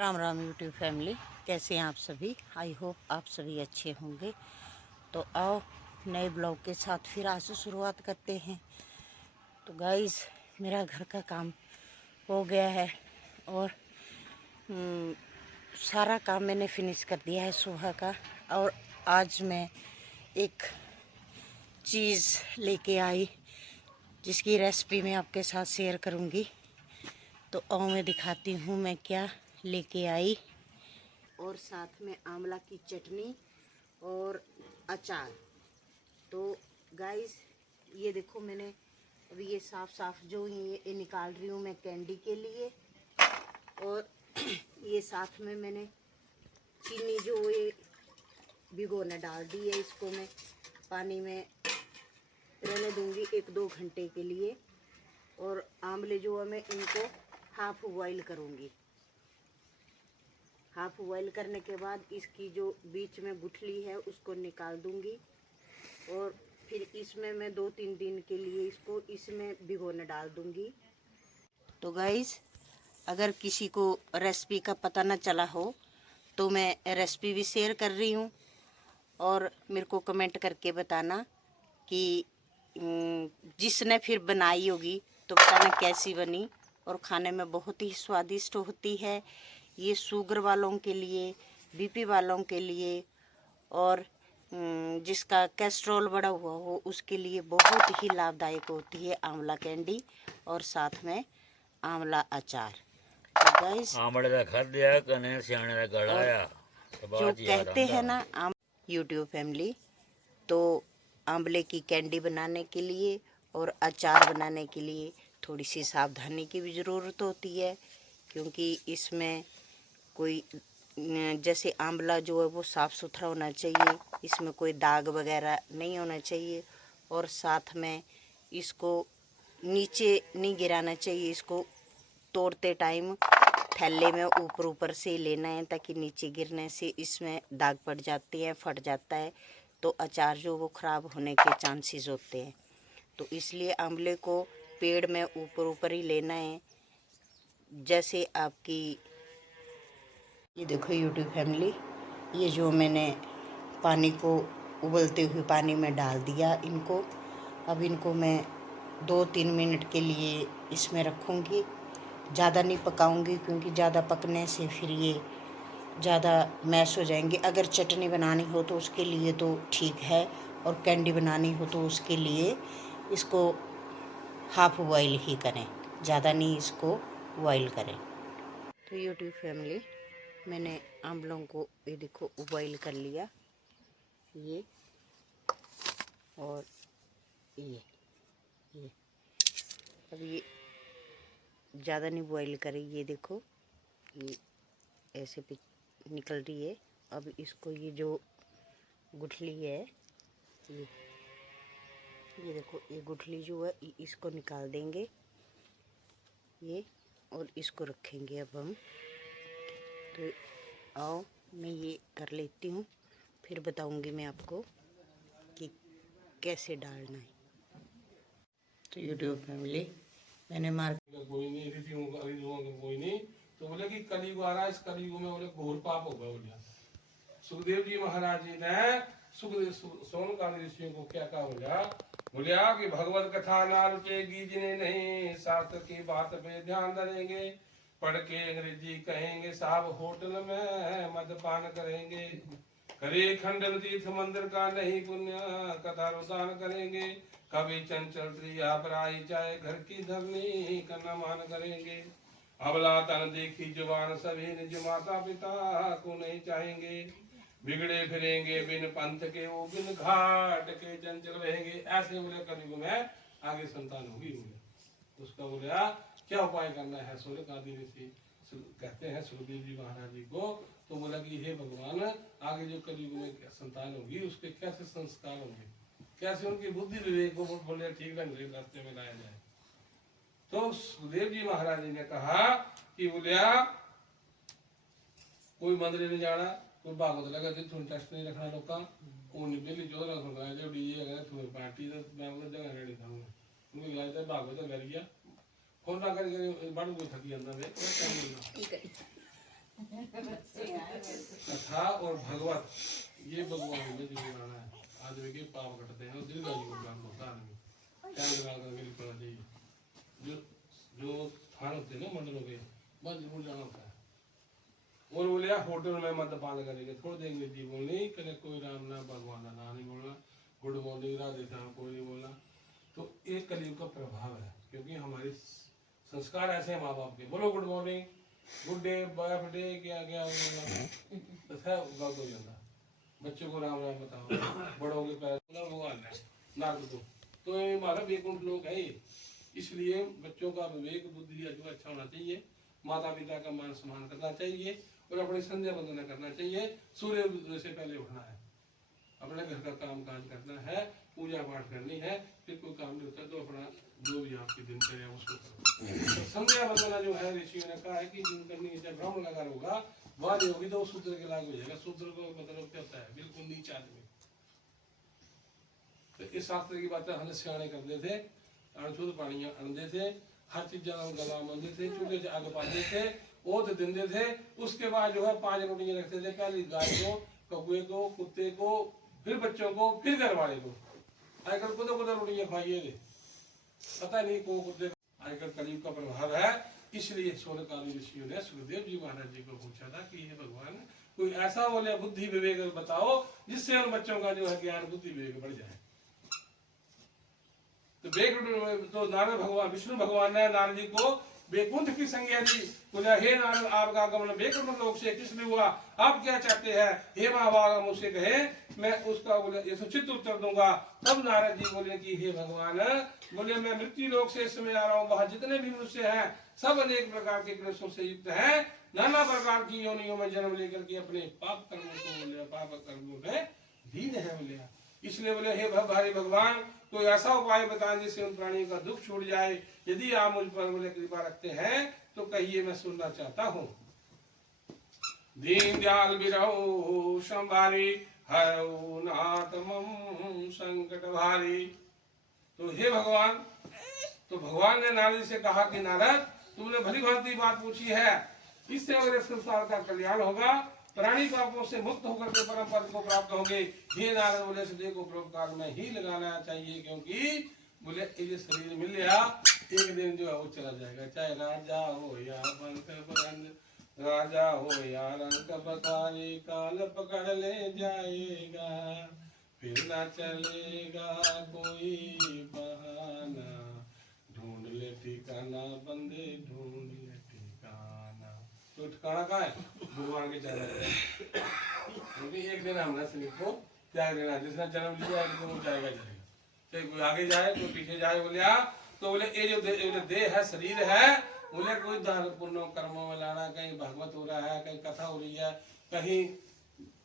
Ram Ram YouTube family, कैसे हैं आप सभी। आई होप आप सभी अच्छे होंगे। तो आओ नए ब्लॉग के साथ फिर आज से शुरुआत करते हैं। तो गाइस, मेरा घर का काम हो गया है और सारा काम मैंने फिनिश कर दिया है सुबह का। और आज मैं एक चीज़ लेके आई जिसकी रेसिपी मैं आपके साथ शेयर करूँगी। तो आओ मैं दिखाती हूँ मैं क्या लेके आई। और साथ में आंवला की चटनी और अचार। तो गाइस, ये देखो, मैंने अभी ये साफ जो ये निकाल रही हूँ मैं कैंडी के लिए। और ये साथ में मैंने चीनी जो ये भिगोने डाल दी है, इसको मैं पानी में रहने दूंगी 1-2 घंटे के लिए। और आंवले जो है मैं इनको हाफ बॉईल करूँगी। हाफ बॉईल करने के बाद इसकी जो बीच में गुठली है उसको निकाल दूंगी। और फिर इसमें मैं 2-3 दिन के लिए इसको इसमें भिगोने डाल दूंगी। तो गाइस, अगर किसी को रेसिपी का पता न चला हो तो मैं रेसिपी भी शेयर कर रही हूँ। और मेरे को कमेंट करके बताना कि जिसने फिर बनाई होगी तो बताना कैसी बनी। और खाने में बहुत ही स्वादिष्ट होती है। ये शुगर वालों के लिए, बीपी वालों के लिए और जिसका कोलेस्ट्रॉल बढ़ा हुआ हो उसके लिए बहुत ही लाभदायक होती है आंवला कैंडी और साथ में आंवला अचार। तो गाइस, आमड़े का खाद्या कने सियाने का गड़ाया जो कहते हैं ना यूट्यूब फैमिली, तो आंवले की कैंडी बनाने के लिए और अचार बनाने के लिए थोड़ी सी सावधानी की भी ज़रूरत होती है। क्योंकि इसमें कोई जैसे आंवला जो है वो साफ़ सुथरा होना चाहिए, इसमें कोई दाग वगैरह नहीं होना चाहिए। और साथ में इसको नीचे नहीं गिराना चाहिए। इसको तोड़ते टाइम थैले में ऊपर से लेना है, ताकि नीचे गिरने से इसमें दाग पड़ जाते हैं, फट जाता है, तो अचार जो वो ख़राब होने के चांसेस होते हैं। तो इसलिए आंवले को पेड़ में ऊपर ही लेना है। जैसे आपकी ये देखो यूट्यूब फैमिली, ये जो मैंने पानी को उबलते हुए पानी में डाल दिया इनको। अब इनको मैं 2-3 मिनट के लिए इसमें रखूँगी। ज़्यादा नहीं पकाऊंगी क्योंकि ज़्यादा पकने से फिर ये ज़्यादा मैश हो जाएंगे। अगर चटनी बनानी हो तो उसके लिए तो ठीक है, और कैंडी बनानी हो तो उसके लिए इसको हाफ बॉईल ही करें, ज़्यादा नहीं इसको बॉईल करें। तो यूट्यूब फैमिली, मैंने आंवलों को ये देखो बॉईल कर लिया, ये और ये अब ये ज़्यादा नहीं बॉईल करें। ये देखो, ये ऐसे पे निकल रही है। अब इसको ये जो गुठली है, ये देखो, ये गुठली जो है इसको निकाल देंगे ये, और इसको रखेंगे अब हम। तो आओ मैं ये कर लेती हूँ, फिर बताऊँगी मैं आपको कि कैसे डालना है। तो यूट्यूब फैमिली, मैंने कोई नहीं तो बोले कि कलयुग आ रहा है, इस कलयुग में बोले घोर पाप होगा। बोले सुखदेव जी महाराज जी ने सुखदेव सोनकादि ऋषियों को क्या कहा, बोलिया कि भगवत कथा ना रुचेगी जिन्हें नहीं, शास्त्र की बात पे ध्यान धरेंगे, पढ़ के अंग्रेजी कहेंगे, साहब होटल में मदपान करेंगे, करे खंडन तीर्थ मंदिर का नहीं पुण्य, कथा रुदान करेंगे, कभी चंचल स्त्रिया पराई चाहे घर की धरनी करना मान करेंगे, अबला तन देखी जुबान सभी निज माता पिता को नहीं चाहेंगे, बिगड़े फिरेंगे बिन पंथ के वो बिन घाट के चंचल रहेंगे। ऐसे बोले कलयुग में आगे संतान होगी। उसका बोला क्या उपाय करना है। सूर्यकादि ऋषि कहते हैं सुखदेव जी महाराज जी को, तो बोला कि हे भगवान, आगे जो कलयुग में संतान होगी उसके कैसे संस्कार होंगे, कैसे उनकी बुद्धि विवेक को बोले ठीक ढंग से रास्ते में लाया जाए। तो सुखदेव जी महाराज जी ने कहा कि बोलिया कोई मंदिर नहीं जाना, कोई भागवत लगा थी तुम टेस्ट नहीं रखना लोग का बिल्ली जो रखना जो डी अगर तुम्हें पार्टी तो मैं बोला जगह रेडी था उनको लगता है भागवत कर गया फोन ना कर बड़ कोई थकी अंदर ठीक है कथा और भगवत, ये भगवान में जो बनाना है, आदमी के पाप कटते हैं और दीर्घायु को प्राप्त होता है। आदमी ख्याल लगा करके निकलना चाहिए। जो स्थान होते हैं ना मंडलों के, बस जरूर जाना होता है। और बोले होटल में मद्यपान करेंगे, थोड़ी देर अंग्रेजी बोलनी, कहीं कोई राम नाम भगवान का नाम नहीं बोलना, गुड मॉर्निंग राधे श्याम कोई नहीं बोलना। तो एक कलयुग का प्रभाव है, क्योंकि हमारे संस्कार ऐसे हैं माँ बाप के, बोलो good morning, good day, birthday, क्या क्या बोलना गलत हो जाता। बच्चों को राम राम बताओ, बड़ों के पैर भगवान है नाग तो ये हमारा बेकुंठ लोग है ये। इसलिए बच्चों का विवेक बुद्धि जो अच्छा होना चाहिए, माता पिता का मान सम्मान करना चाहिए और अपनी संध्या वंदना करना चाहिए। सूर्य उदय से पहले उठना है, अपने घर का काम काज करना है, पूजा पाठ करनी है। फिर कोई काम नहीं होता तो अपना जो भी आपकी दिनचर्या उसको करो। तो संध्या वंदना जो है ऋषियों ने कहा है कि जिन करनी है, ब्राह्मण लगा होगा वार होगी तो शूद्र के लाग हो जाएगा। शूद्र को मतलब क्या होता है, बिल्कुल नीच आदमी। तो इस शास्त्र की बातें हम सियाने करते थे, अणशुद्ध पानी अनदे थे, हर चीज गला मंदे थे, चूल्हे से आग पाते थे, ओत दिंदे थे। उसके बाद जो है 5 रोटियां रखते थे, पहली गाय को, कौए को, कुत्ते को, फिर बच्चों को, फिर घर वाले को। आजकल कुछ रोटियां खाइए थे, पता नहीं को कुत्ते। आजकल कलयुग का प्रभाव है, इसलिए शौनकादि ऋषियों ने सुखदेव जी महाराज जी को पूछा था कि ये भगवान कोई ऐसा बोले बुद्धि विवेक बताओ जिससे उन बच्चों का जो है ज्ञान बुद्धि विवेक बढ़ जाए। तो नारद भगवान, विष्णु भगवान ने नारद जी को बैकुंठ की संज्ञा दी। बोला हे नारद, आपका आगमन बैकुंठ लोक से किस लिए हुआ, आप क्या चाहते हैं, हे महाभाग मुझसे कहे, मैं उसका बोले यथोचित उत्तर दूंगा। तब नारद जी बोले कि हे भगवान, बोले मैं मृत्यु लोक से इस समय आ रहा हूँ, वहां जितने भी मनुष्य हैं सब अनेक प्रकार के क्लेशों से युक्त हैं, नाना प्रकार की योनियों में जन्म लेकर के अपने पाप कर्मों को पाप कर्मों में लीन है। बोले इसलिए बोले हे भारी भगवान, कोई ऐसा उपाय बताएं जिससे उन प्राणियों का दुख छूट जाए। यदि आप मुझ पर बोले कृपा रखते हैं तो कहिए, मैं सुनना चाहता हूँ। दीन दयाल बिरहो संभारी, हरऊ नाथ मम संकट भारी। तो हे भगवान, तो भगवान ने नारद से कहा कि नारद, तुमने भली भांति बात पूछी है, इससे अगर संसार का कल्याण होगा, प्राणी पापों से मुक्त होकर के परम पद को प्राप्त होंगे। हे नारद बोले सदैव को परोपकार में ही लगाना चाहिए, क्योंकि बोले ये शरीर मिल गया, एक दिन जो है वो चला जाएगा। चाहे राजा हो या राजा हो या रंग बकारी, काल पकड़ ले जाएगा, फिर ना चलेगा कोई बहाना, ढूंढ ले ठिकाना बंदे, ढूंढ ले ठिकाना। तो ठिकाना कहाँ है, भगवान के चरण, क्योंकि एक दिन हमने शरीर को त्याग देना। जिसने जन्म लिया है वो जाएगा जाएगा, चाहे कोई आगे जाए कोई पीछे जाए। बोले तो बोले ये जो देह है, शरीर है, बोले कोई दान पुण्य कर्मों में लाना, कहीं भागवत हो रहा है, कहीं कथा हो रही है, कहीं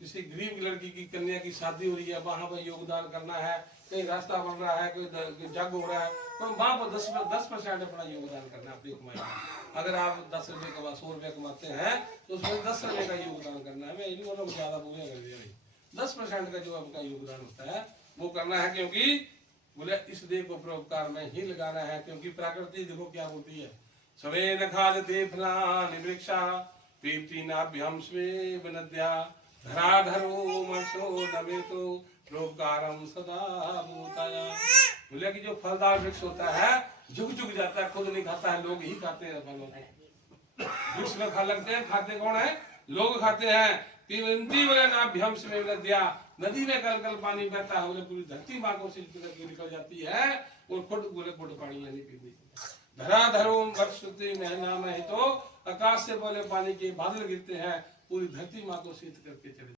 किसी गरीब लड़की की कन्या की शादी हो रही है, वहां पर योगदान करना है, कहीं रास्ता बन रहा है, कोई जग हो रहा है, तो वहां पर 10% अपना योगदान करना अपनी कमाई। अगर आप 10 रुपये 100 रुपये कमाते हैं तो उसमें 10 रुपये का योगदान करना है। मैं ये नहीं बोल रहा हूँ ज्यादा बोले कर दिया, 10% का जो आपका योगदान होता है वो करना है, क्योंकि बोले इस देह को परोपकार में ही लगाना है। क्योंकि प्रकृति देखो क्या बोलती है, स्वेन खादते फलानि वृक्षा, पीप्ति नाभ्यम स्वे नद्या, धराधरो मर्षो नवेतो, परोपकारम सदा भूताया। बोले कि जो फलदार वृक्ष होता है झुक झुक जाता है, खुद नहीं खाता है, लोग ही खाते हैं फलों को। वृक्ष में खा लगते हैं, खाते कौन है, लोग खाते हैं। बोले नाभ्यम स्वे नद्या, नदी में कल कल पानी बहता है, बोले पूरी धरती माँ को निकल जाती है और खुद बोले खुद पानी नहीं पीती। धराधरो वर्षति महीना में तो आकाश से बोले पानी के बादल गिरते हैं, पूरी धरती माँ को शीत करके चले।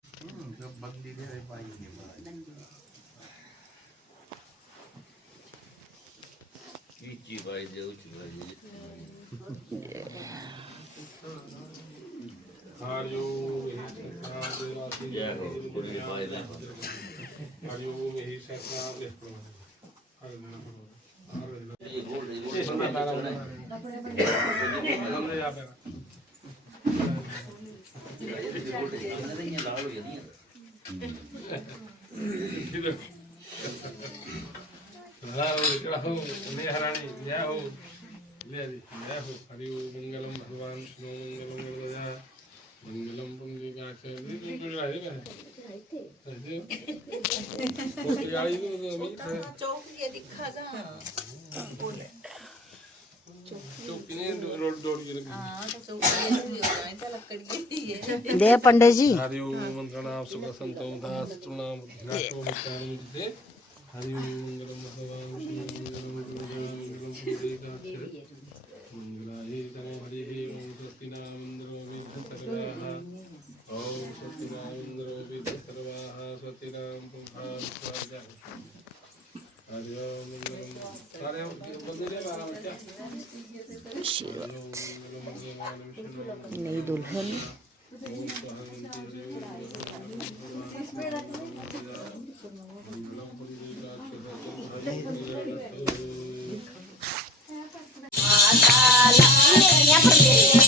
मंगलम भगवान विष्णु मंगलम पुंडरीकाक्ष दे पंडित जी हरि ओम मंत्रणाम सुख संतोम दास चुनाम विघ्नाशो विचारमुक्ते हरि ओम मंगलम भगवान मंगलाये तनो हरि ओम स्वस्ति नाम इंद्रो विद्यसर्वाः ओम स्वस्ति नाम इंद्रो विद्यसर्वाः स्वस्ति नाम पुंसा विश्वाजा हरि ओम मंगलम सारे बंदे रे बारा बच्चा हरि ओम मंगलम भगवान विष्णु नई दुल्हन ओम